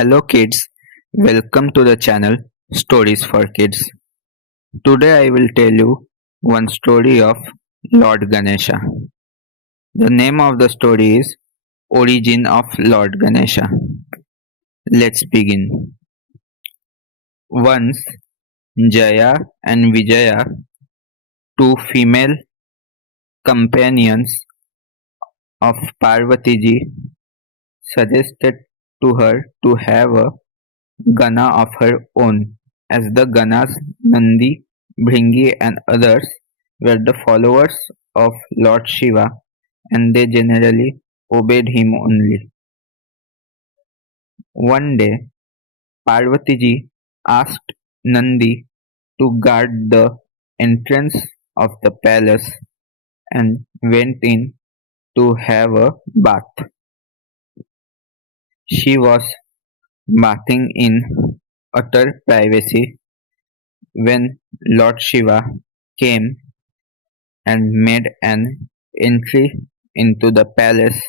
Hello kids, welcome to the channel Stories for Kids. Today I will tell you one story of Lord Ganesha. The name of the story is Origin of Lord Ganesha. Let's begin. Once Jaya and Vijaya, two female companions of Parvati ji, suggested to her to have a Gana of her own, as the Ganas Nandi, Bhringi and others were the followers of Lord Shiva and they generally obeyed him only. One day, Parvati ji asked Nandi to guard the entrance of the palace and went in to have a bath. She was bathing in utter privacy when Lord Shiva came and made an entry into the palace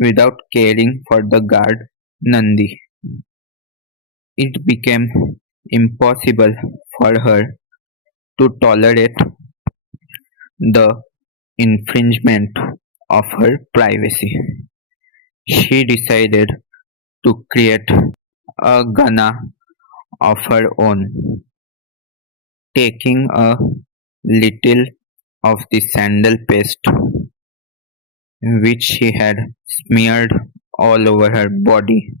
without caring for the guard Nandi. It became impossible for her to tolerate the infringement of her privacy. She decided to create a Gana of her own, taking a little of the sandal paste which she had smeared all over her body.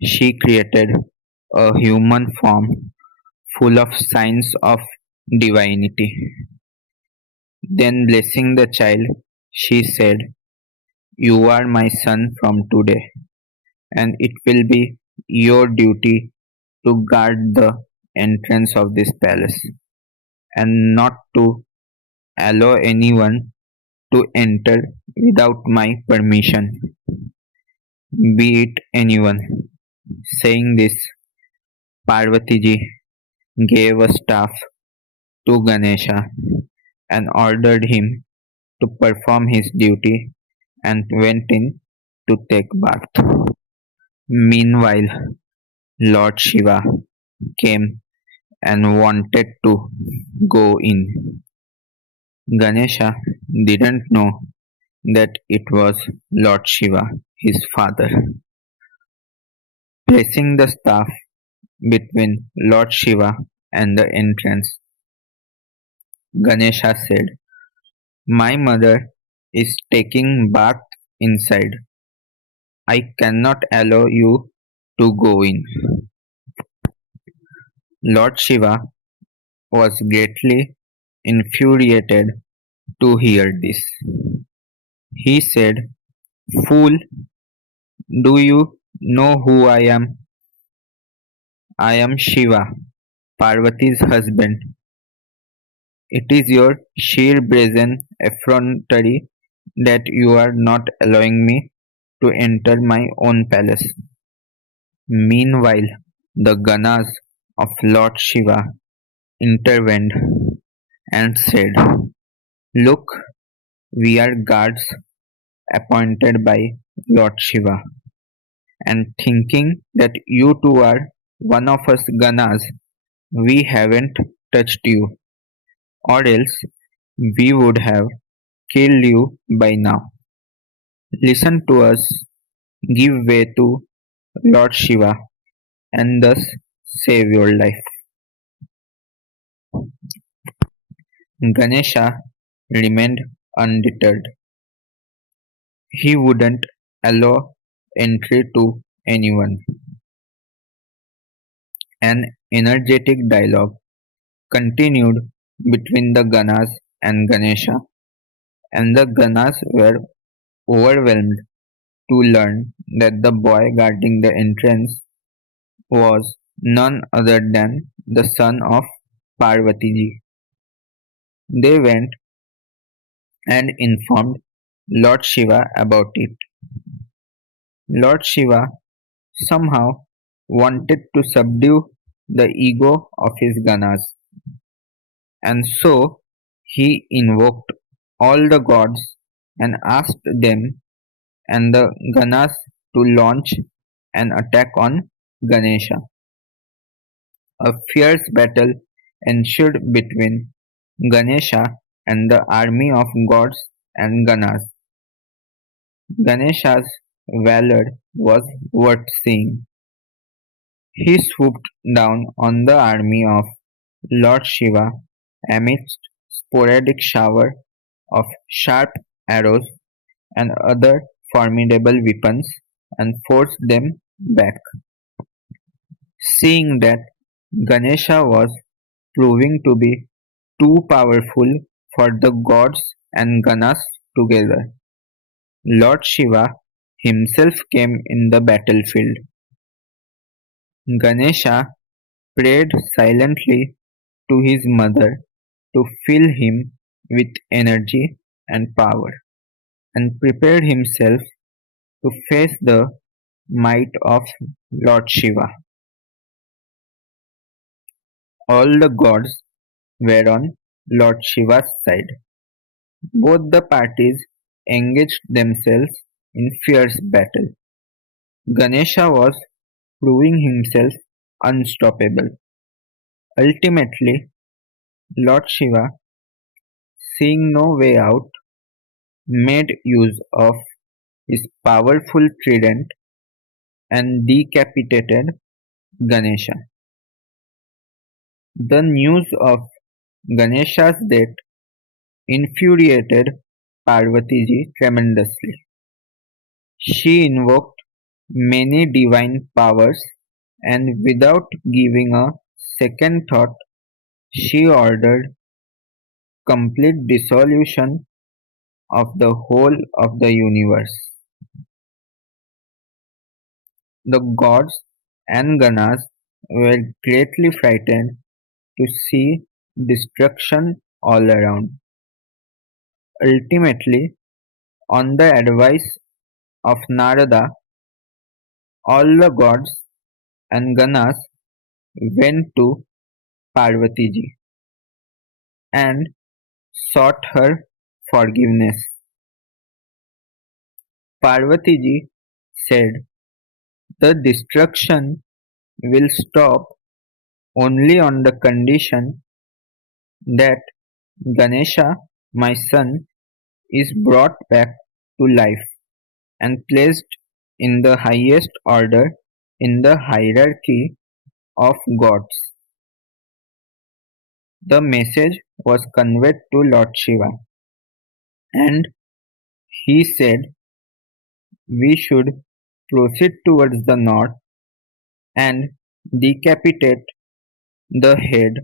She created a human form full of signs of divinity. Then, blessing the child, she said, "You are my son from today, and it will be your duty to guard the entrance of this palace and not to allow anyone to enter without my permission, be it anyone." Saying this, Parvati ji gave a staff to Ganesha and ordered him to perform his duty and went in to take bath. Meanwhile, Lord Shiva came and wanted to go in. Ganesha didn't know that it was Lord Shiva, his father. Placing the staff between Lord Shiva and the entrance, Ganesha said, "My mother is taking bath inside. I cannot allow you to go in." Lord Shiva was greatly infuriated to hear this. He said, "Fool, do you know who I am? I am Shiva, Parvati's husband. It is your sheer brazen effrontery that you are not allowing me to enter my own palace." Meanwhile, the Ganas of Lord Shiva intervened and said, "Look, we are guards appointed by Lord Shiva, and thinking that you two are one of us Ganas, we haven't touched you, or else we would have killed you by now. Listen to us, give way to Lord Shiva, and thus save your life." Ganesha remained undeterred. He wouldn't allow entry to anyone. An energetic dialogue continued between the Ganas and Ganesha, and the Ganas were overwhelmed to learn that the boy guarding the entrance was none other than the son of Parvati ji. They went and informed Lord Shiva about it. Lord Shiva somehow wanted to subdue the ego of his Ganas, and so he invoked all the gods and asked them and the Ganas to launch an attack on Ganesha. A fierce battle ensued between Ganesha and the army of gods and Ganas. Ganesha's valor was worth seeing. He swooped down on the army of Lord Shiva amidst sporadic shower of sharp arrows and other formidable weapons and forced them back. Seeing that Ganesha was proving to be too powerful for the gods and Ganas together, Lord Shiva himself came in the battlefield. Ganesha prayed silently to his mother to fill him with energy and power, and prepared himself to face the might of Lord Shiva. All the gods were on Lord Shiva's side. Both the parties engaged themselves in fierce battle. Ganesha was proving himself unstoppable. Ultimately, Lord Shiva, seeing no way out, made use of his powerful trident and decapitated Ganesha. The news of Ganesha's death infuriated Parvati tremendously. She invoked many divine powers and without giving a second thought, she ordered complete dissolution of the whole of the universe. The gods and Ganas were greatly frightened to see destruction all around. Ultimately, on the advice of Narada, all the gods and Ganas went to Parvati and sought her forgiveness. Parvati said, the destruction will stop only on the condition that Ganesha, my son, is brought back to life and placed in the highest order in the hierarchy of gods. The message was conveyed to Lord Shiva, and he said we should proceed towards the north and decapitate the head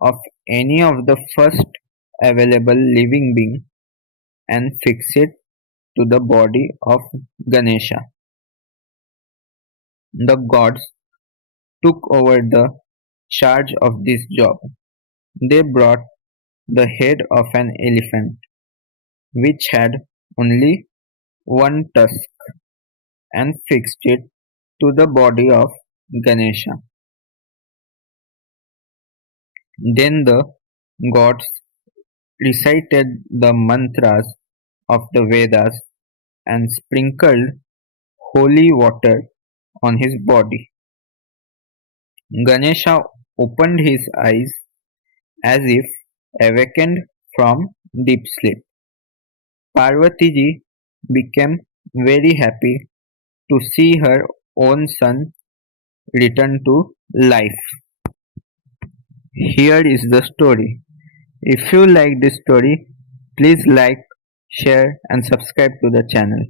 of any of the first available living being and fix it to the body of Ganesha. The gods took over the charge of this job. They brought the head of an elephant, which had only one tusk, and fixed it to the body of Ganesha. Then the gods recited the mantras of the Vedas and sprinkled holy water on his body. Ganesha opened his eyes as if awakened from deep sleep. Parvati became very happy to see her own son return to life. Here is the story. If you like this story, please like, share and subscribe to the channel.